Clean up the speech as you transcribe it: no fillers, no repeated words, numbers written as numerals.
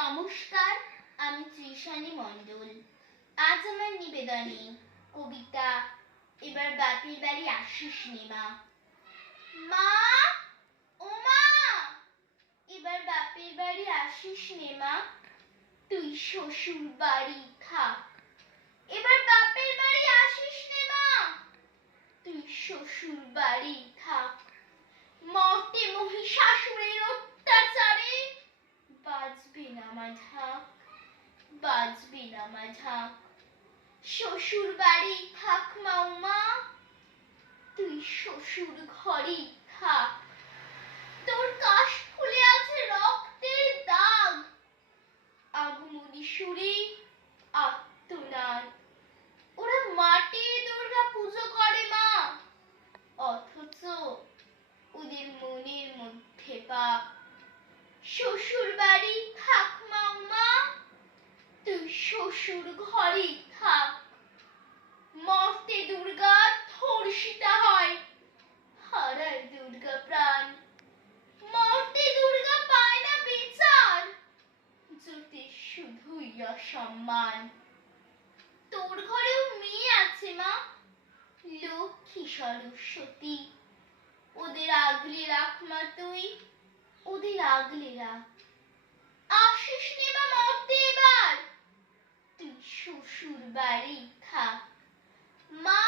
নমস্কার, আমি ত্রিশানী মণ্ডল। আজ আমার নিবেদনে কবিতা এবার বাপের বাড়ি আসিস নে মা। মা, ও মা, এবার বাপের বাড়ি আসিস নে মা, তুই শ্বশুর বাড়ি থাক। এবার বাপের বাড়ি আসিস নে মা, তুই শ্বশুর বাড়ি থাক। মর্তে মহিষাসুরের অত্যাচারে বাজবে না মা ঢাক, বাজবে না মা ঢাক। শ্বশুর বাড়ি থাক মা উমা, তুই শ্বশুর ঘরেই থাক। তোর কাশ ফুলে আছে রক্তের দাগ, আগমনী সুরে আর্তনাদ। ওরা মাটির দুর্গা পুজো করে মা, অথচ ওদের মনের মধ্যে পাপ। শ্বশুর বাড়ি থাক মা উমা, তুই শ্বশুর ঘরেই থাক। মর্তে দুর্গা ধর্ষিতা হয়, হারায় দুর্গা প্রাণ। মর্তে দুর্গা পায় না বিচার, জোটে শুধুই অসম্মান। তোর ঘরেও মেয়ে আছে মা, লক্ষ্মী সরস্বতী। ওদের আগলে রাখ মা তুই, ওদের আগলে রাখ। আসিস নে মা মর্তে এবার, তুই শ্বশুর বাড়ি থাক। মা।